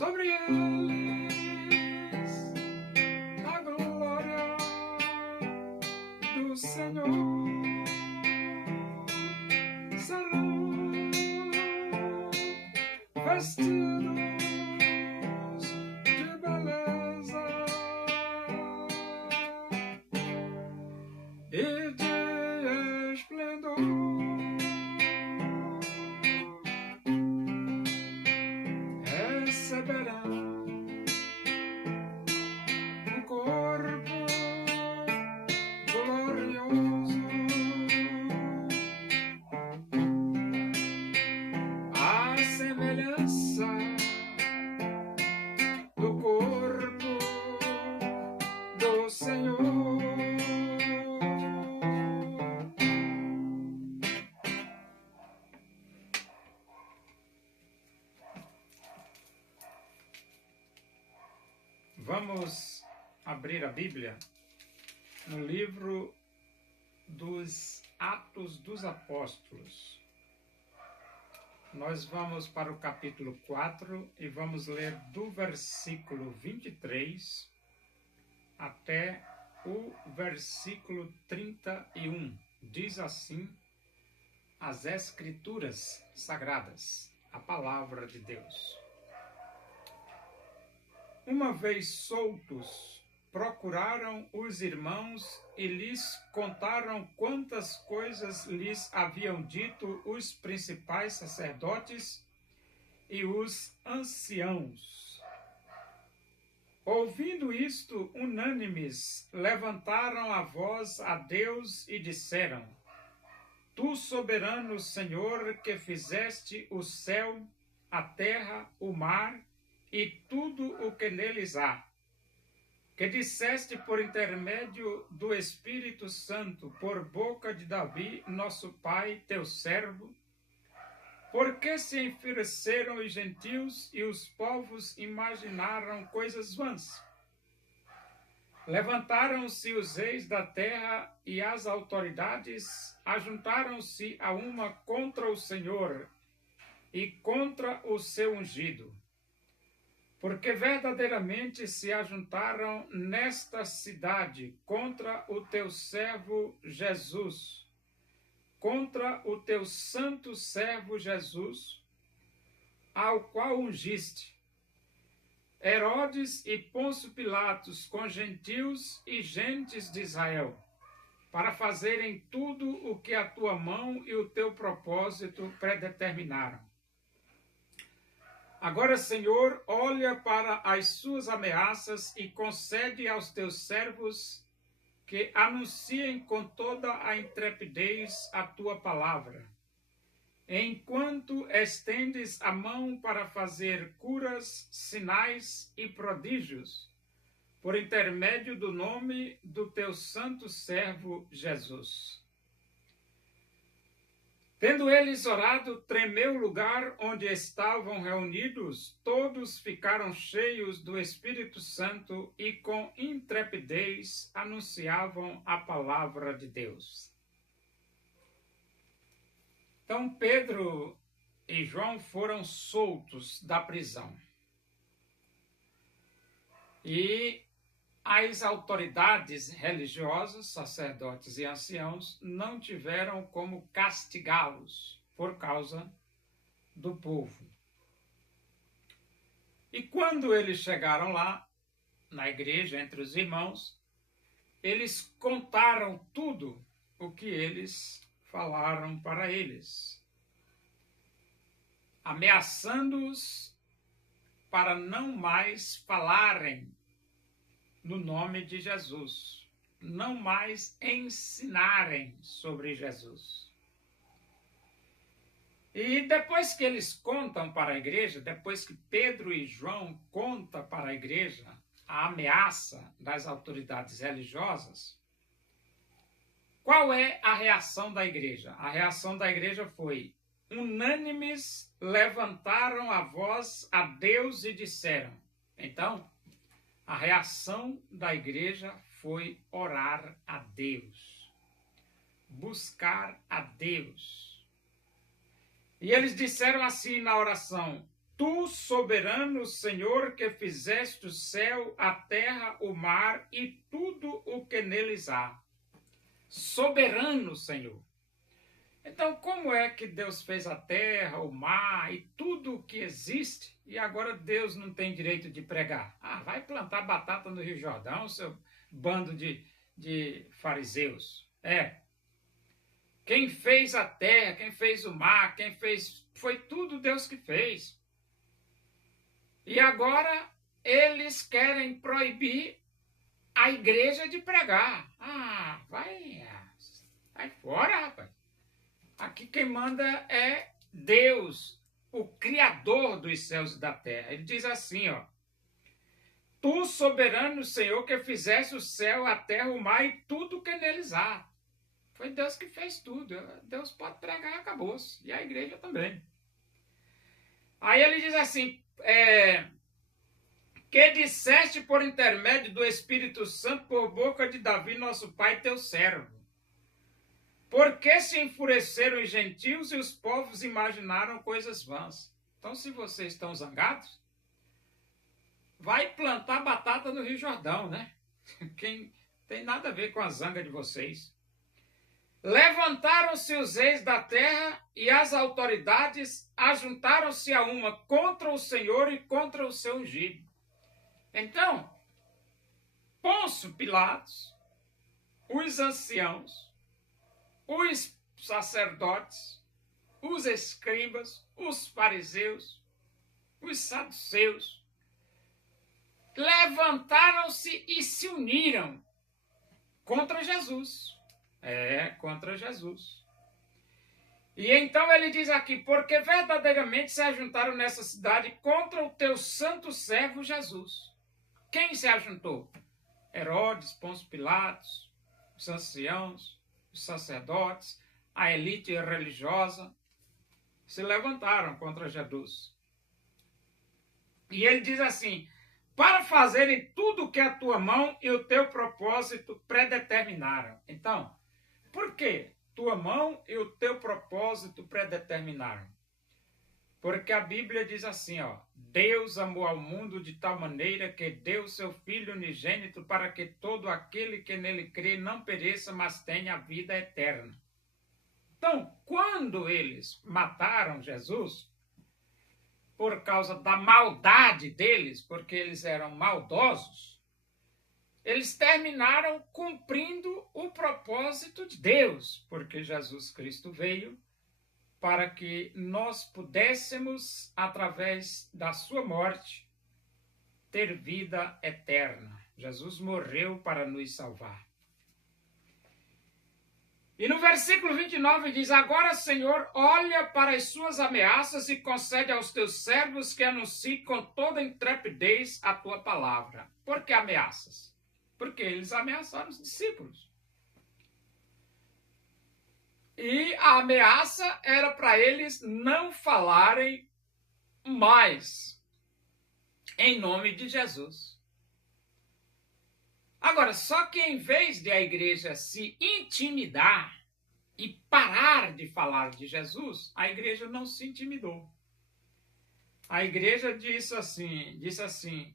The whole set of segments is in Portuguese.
sobre eles a glória do Senhor. Serão vestidos de beleza e de esplendor. Receberão um corpo glorioso, à semelhança do corpo do Senhor. Vamos abrir a Bíblia no livro dos Atos dos Apóstolos. Nós vamos para o capítulo 4 e vamos ler do versículo 23 até o versículo 31. Diz assim as Escrituras Sagradas, a palavra de Deus. Uma vez soltos, procuraram os irmãos e lhes contaram quantas coisas lhes haviam dito os principais sacerdotes e os anciãos. Ouvindo isto, unânimes, levantaram a voz a Deus e disseram: Tu, soberano Senhor, que fizeste o céu, a terra, o mar e tudo o que neles há, que disseste por intermédio do Espírito Santo, por boca de Davi, nosso pai, teu servo, por que se enfureceram os gentios e os povos imaginaram coisas vãs? Levantaram-se os reis da terra e as autoridades ajuntaram-se a uma contra o Senhor e contra o seu ungido. Porque verdadeiramente se ajuntaram nesta cidade contra o teu servo Jesus, contra o teu santo servo Jesus, ao qual ungiste, Herodes e Pôncio Pilatos com gentios e gentes de Israel, para fazerem tudo o que a tua mão e o teu propósito predeterminaram. Agora, Senhor, olha para as suas ameaças e concede aos teus servos que anunciem com toda a intrepidez a tua palavra, enquanto estendes a mão para fazer curas, sinais e prodígios, por intermédio do nome do teu santo servo Jesus. Tendo eles orado, tremeu o lugar onde estavam reunidos, todos ficaram cheios do Espírito Santo e com intrepidez anunciavam a palavra de Deus. Então Pedro e João foram soltos da prisão. E as autoridades religiosas, sacerdotes e anciãos, não tiveram como castigá-los por causa do povo. E quando eles chegaram lá, na igreja, entre os irmãos, eles contaram tudo o que eles falaram para eles, ameaçando-os para não mais falarem no nome de Jesus, não mais ensinarem sobre Jesus. E depois que eles contam para a igreja, depois que Pedro e João contam para a igreja a ameaça das autoridades religiosas, qual é a reação da igreja? A reação da igreja foi: unânimes levantaram a voz a Deus e disseram. Então, a reação da igreja foi orar a Deus, buscar a Deus. E eles disseram assim na oração: Tu, soberano Senhor, que fizeste o céu, a terra, o mar e tudo o que neles há. Soberano Senhor. Então, como é que Deus fez a terra, o mar e tudo o que existe e agora Deus não tem direito de pregar? Ah, vai plantar batata no Rio Jordão, seu bando de fariseus. Quem fez a terra, quem fez o mar, quem fez... Foi tudo Deus que fez. E agora eles querem proibir a igreja de pregar. Ah, vai fora, rapaz. Aqui quem manda é Deus, o Criador dos céus e da terra. Ele diz assim, ó. Tu, soberano Senhor, que fizeste o céu, a terra, o mar e tudo que neles há. Foi Deus que fez tudo. Deus pode pregar e acabou-se. E a igreja também. Aí ele diz assim, que disseste por intermédio do Espírito Santo por boca de Davi, nosso pai, teu servo. Porque se enfureceram os gentios e os povos imaginaram coisas vãs. Então, se vocês estão zangados, vai plantar batata no Rio Jordão, né? Quem tem nada a ver com a zanga de vocês. Levantaram-se os reis da terra e as autoridades ajuntaram-se a uma contra o Senhor e contra o seu ungido. Então, Pôncio Pilatos, os anciãos, os sacerdotes, os escribas, os fariseus, os saduceus, levantaram-se e se uniram contra Jesus. Contra Jesus. E então ele diz aqui, porque verdadeiramente se ajuntaram nessa cidade contra o teu santo servo Jesus. Quem se ajuntou? Herodes, Pôncio Pilatos, os anciãos, os sacerdotes, a elite religiosa, se levantaram contra Jesus. E ele diz assim, para fazerem tudo o que a tua mão e o teu propósito predeterminaram. Então, por que tua mão e o teu propósito predeterminaram? Porque a Bíblia diz assim, ó, Deus amou ao mundo de tal maneira que deu seu Filho unigênito para que todo aquele que nele crê não pereça, mas tenha a vida eterna. Então, quando eles mataram Jesus, por causa da maldade deles, porque eles eram maldosos, eles terminaram cumprindo o propósito de Deus, porque Jesus Cristo veio para que nós pudéssemos, através da sua morte, ter vida eterna. Jesus morreu para nos salvar. E no versículo 29 diz, agora, Senhor, olha para as suas ameaças e concede aos teus servos que anunciem com toda intrepidez a tua palavra. Por que ameaças? Porque eles ameaçaram os discípulos. E a ameaça era para eles não falarem mais em nome de Jesus. Agora, só que em vez de a igreja se intimidar e parar de falar de Jesus, a igreja não se intimidou. A igreja disse assim,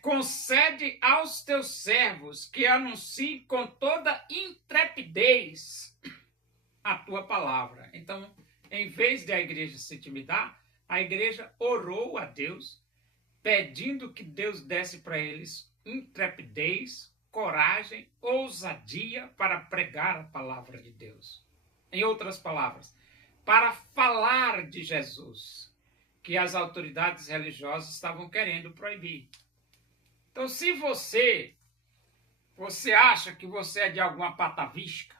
concede aos teus servos que anunciem com toda intrepidez a tua palavra. Então, em vez de a igreja se intimidar, a igreja orou a Deus, pedindo que Deus desse para eles intrepidez, coragem, ousadia para pregar a palavra de Deus. Em outras palavras, para falar de Jesus, que as autoridades religiosas estavam querendo proibir. Então, se você acha que você é de alguma patavisca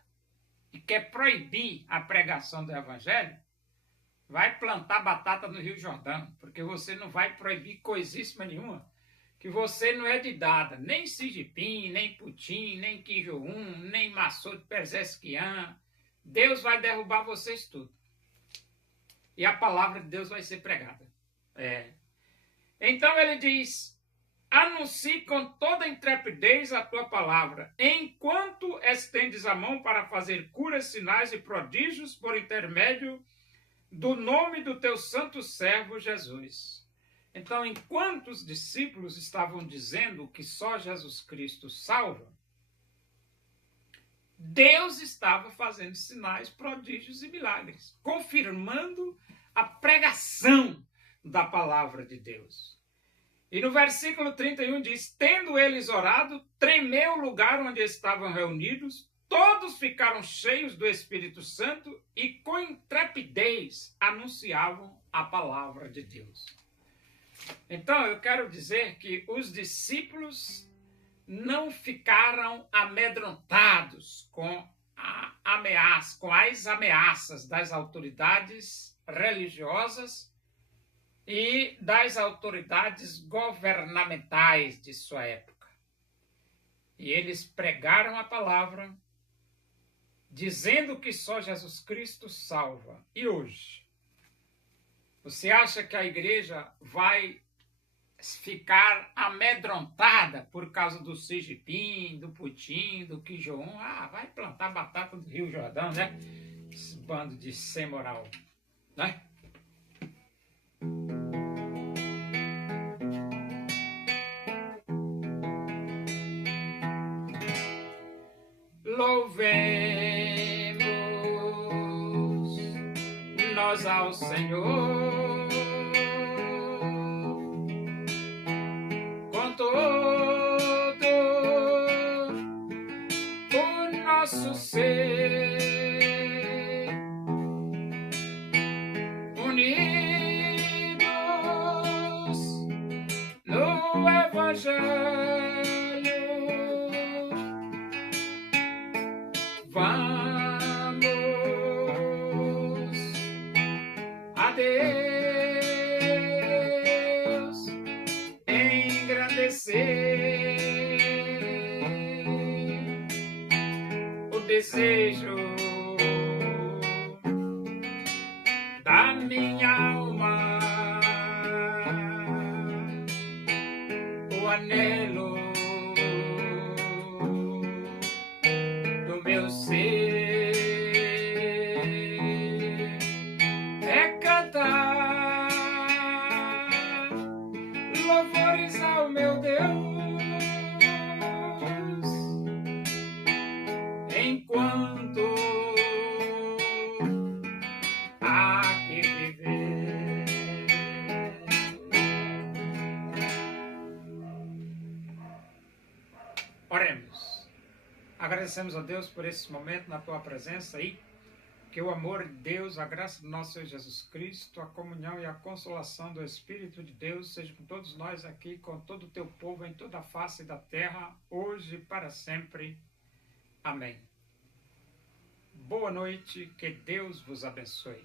e quer proibir a pregação do evangelho, vai plantar batata no Rio Jordão, porque você não vai proibir coisíssima nenhuma, que você não é de dada, nem Xi Jinping, nem Putin, nem Kim Jong-un, nem Massoud Pezeshkian. Deus vai derrubar vocês tudo. E a palavra de Deus vai ser pregada. Então ele diz, anuncie com toda intrepidez a tua palavra, enquanto estendes a mão para fazer curas, sinais e prodígios por intermédio do nome do teu santo servo Jesus. Então, enquanto os discípulos estavam dizendo que só Jesus Cristo salva, Deus estava fazendo sinais, prodígios e milagres, confirmando a pregação da palavra de Deus. E no versículo 31 diz: tendo eles orado, tremeu o lugar onde estavam reunidos, todos ficaram cheios do Espírito Santo e com intrepidez anunciavam a palavra de Deus. Então eu quero dizer que os discípulos não ficaram amedrontados com as ameaças das autoridades religiosas e das autoridades governamentais de sua época. E eles pregaram a palavra, dizendo que só Jesus Cristo salva. E hoje, você acha que a igreja vai ficar amedrontada por causa do Xi Jinping, do Putin, do Kim Jong-un? Ah, vai plantar batata do Rio Jordão, né? Esse bando de sem moral, né? Louvemos nós ao Senhor com todo o nosso ser, unidos no Evangelho. Vamos a Deus engrandecer o desejo da minha alma, o anelo do meu ser é cantar louvores ao meu Deus, enquanto há que viver. Oremos. Agradecemos a Deus por esse momento na tua presença aí, que o amor de Deus, a graça do nosso Senhor Jesus Cristo, a comunhão e a consolação do Espírito de Deus seja com todos nós aqui, com todo o teu povo em toda a face da terra, hoje e para sempre. Amém. Boa noite, que Deus vos abençoe.